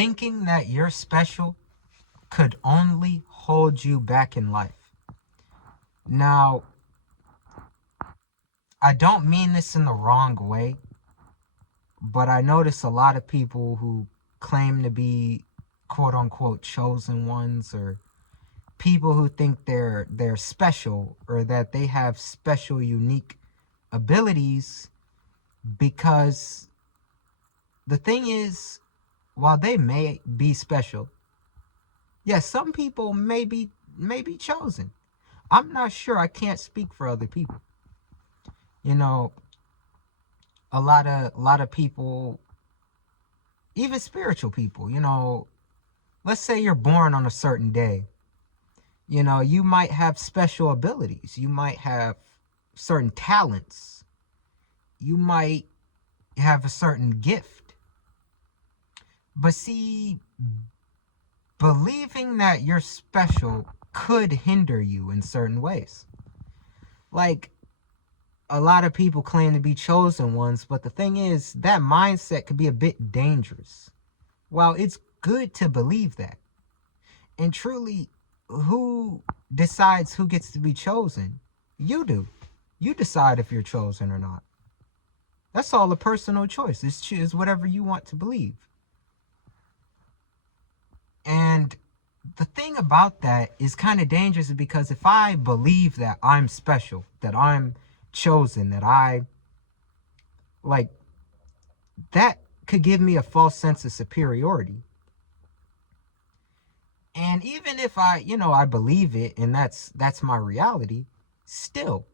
Thinking that you're special could only hold you back in life. Now, I don't mean this in the wrong way, but I notice a lot of people who claim to be quote unquote chosen ones, or people who think they're special, or that they have special unique abilities, because the thing is, while they may be special, yes, some people may be chosen. I'm not sure. I can't speak for other people. You know, a lot of people, even spiritual people, let's say you're born on a certain day. You might have special abilities. You might have certain talents. You might have a certain gift. But see, believing that you're special could hinder you in certain ways. Like, a lot of people claim to be chosen ones, but the thing is, that mindset could be a bit dangerous. While it's good to believe that, and truly, who decides who gets to be chosen? You do. You decide if you're chosen or not. That's all a personal choice. It's whatever you want to believe. And the thing about that is kind of dangerous, because if I believe that I'm special, that I'm chosen, that that could give me a false sense of superiority. And even if I believe it, and that's my reality, still,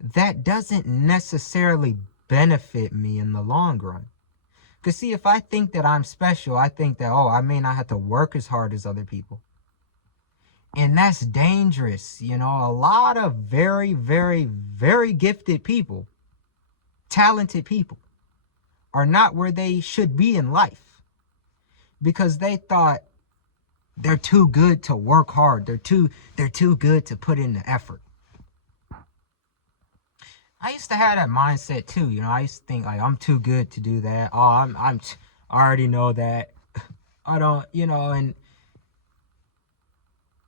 that doesn't necessarily benefit me in the long run. Because see, if I think that I'm special, I think that, I may not have to work as hard as other people. And that's dangerous. A lot of very, very, very gifted people, talented people, are not where they should be in life, because they thought they're too good to work hard. They're too good to put in the effort. I used to have that mindset too. I used to think like, I'm too good to do that. I already know that. I don't, and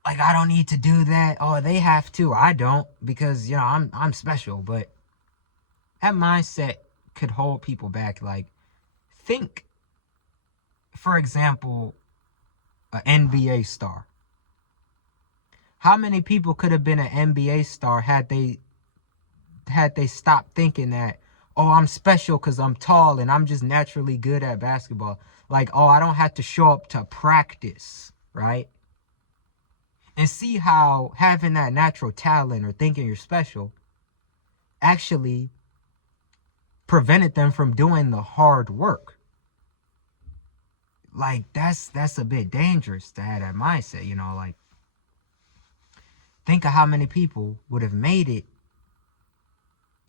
like, I don't need to do that. Oh, they have to. I don't, because I'm special. But that mindset could hold people back. Like, think, for example, an NBA star. How many people could have been an NBA star had they stopped thinking that, I'm special because I'm tall and I'm just naturally good at basketball. Like, I don't have to show up to practice, right? And see how having that natural talent, or thinking you're special, actually prevented them from doing the hard work. Like, that's a bit dangerous to have that mindset. Like, think of how many people would have made it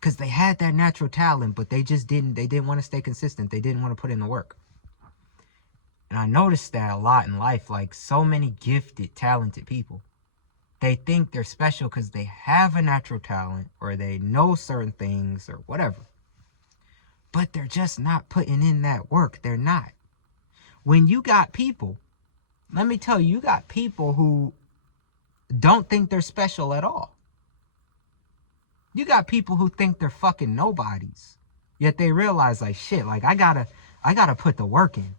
because they had that natural talent, but they didn't want to stay consistent. They didn't want to put in the work. And I noticed that a lot in life. Like, so many gifted, talented people, they think they're special because they have a natural talent, or they know certain things, or whatever. But they're just not putting in that work. They're not. When you got people, let me tell you, you got people who don't think they're special at all. You got people who think they're fucking nobodies, yet they realize, like, shit, like, I gotta put the work in.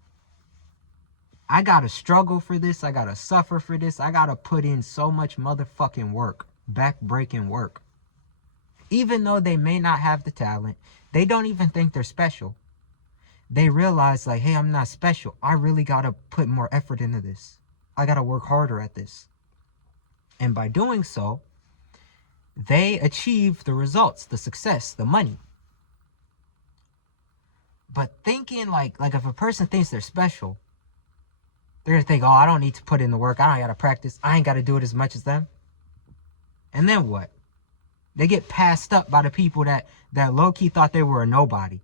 I gotta struggle for this. I gotta suffer for this. I gotta put in so much motherfucking work, back-breaking work. Even though they may not have the talent, they don't even think they're special. They realize, like, hey, I'm not special. I really gotta put more effort into this. I gotta work harder at this. And by doing so, they achieve the results, the success, the money. But thinking like if a person thinks they're special, they're gonna think, I don't need to put in the work. I don't gotta practice. I ain't gotta do it as much as them. And then what? They get passed up by the people that low-key thought they were a nobody,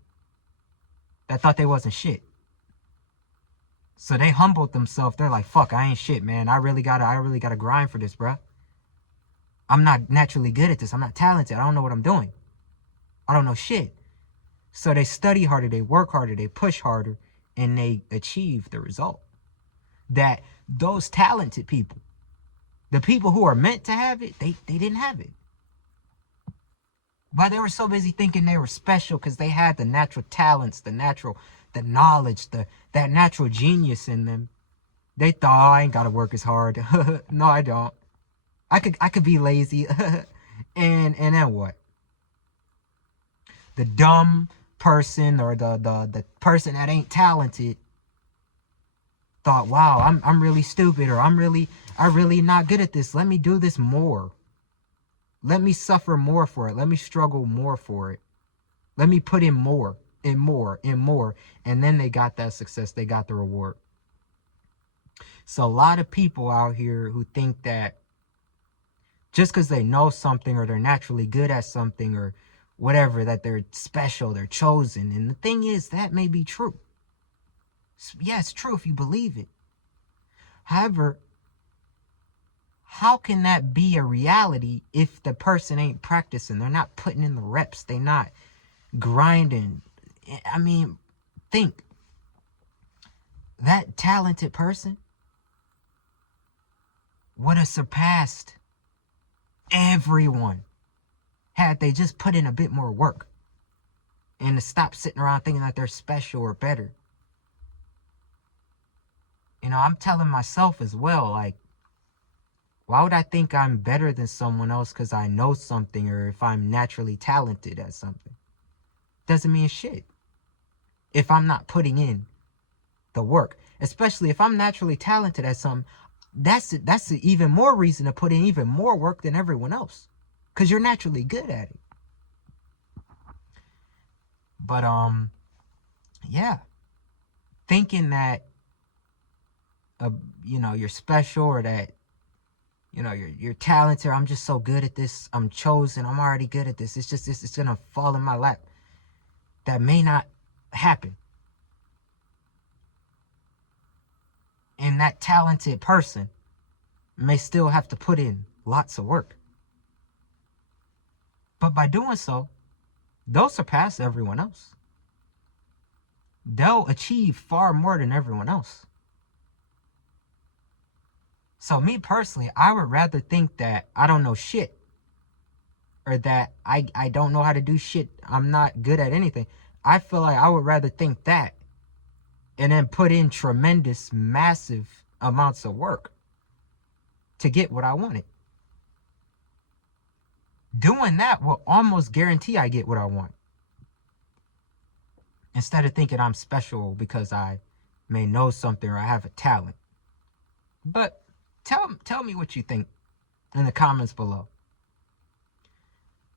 that thought they wasn't shit. So they humbled themselves. They're like, fuck, I ain't shit, man. I really gotta grind for this, bruh. I'm not naturally good at this. I'm not talented. I don't know what I'm doing. I don't know shit. So they study harder, they work harder, they push harder, and they achieve the result. That those talented people, the people who are meant to have it, they didn't have it. But they were so busy thinking they were special because they had the natural talents, the knowledge, that natural genius in them. They thought, oh, I ain't gotta work as hard. No, I don't. I could be lazy. and then what? The dumb person or the person that ain't talented thought, wow, I'm really stupid, or I'm really not good at this. Let me do this more. Let me suffer more for it. Let me struggle more for it. Let me put in more and more and more. And then they got that success. They got the reward. So a lot of people out here who think that just because they know something or they're naturally good at something or whatever, that they're special, they're chosen. And the thing is, that may be true. Yeah, it's true if you believe it. However, how can that be a reality if the person ain't practicing? They're not putting in the reps. They're not grinding. I mean, think. That talented person would have surpassed everyone had they just put in a bit more work and to stop sitting around thinking that they're special or better. You know, I'm telling myself as well, like, why would I think I'm better than someone else because I know something or if I'm naturally talented at something? Doesn't mean shit if I'm not putting in the work. Especially if I'm naturally talented at something, that's even more reason to put in even more work than everyone else because you're naturally good at it. But yeah, thinking that you know, you're special or that, you know, you're talented. I'm just so good at this. I'm chosen. I'm already good at this. It's just it's gonna fall in my lap. That may not happen. And that talented person may still have to put in lots of work. But by doing so, they'll surpass everyone else. They'll achieve far more than everyone else. So me personally, I would rather think that I don't know shit or that I don't know how to do shit. I'm not good at anything. I feel like I would rather think that and then put in tremendous, massive amounts of work to get what I wanted. Doing that will almost guarantee I get what I want. Instead of thinking I'm special because I may know something or I have a talent. But tell me what you think in the comments below.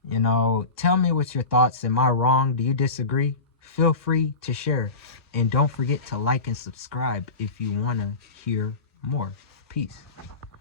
You know, tell me what's your thoughts. Am I wrong? Do you disagree? Feel free to share. And don't forget to like and subscribe if you want to hear more. Peace.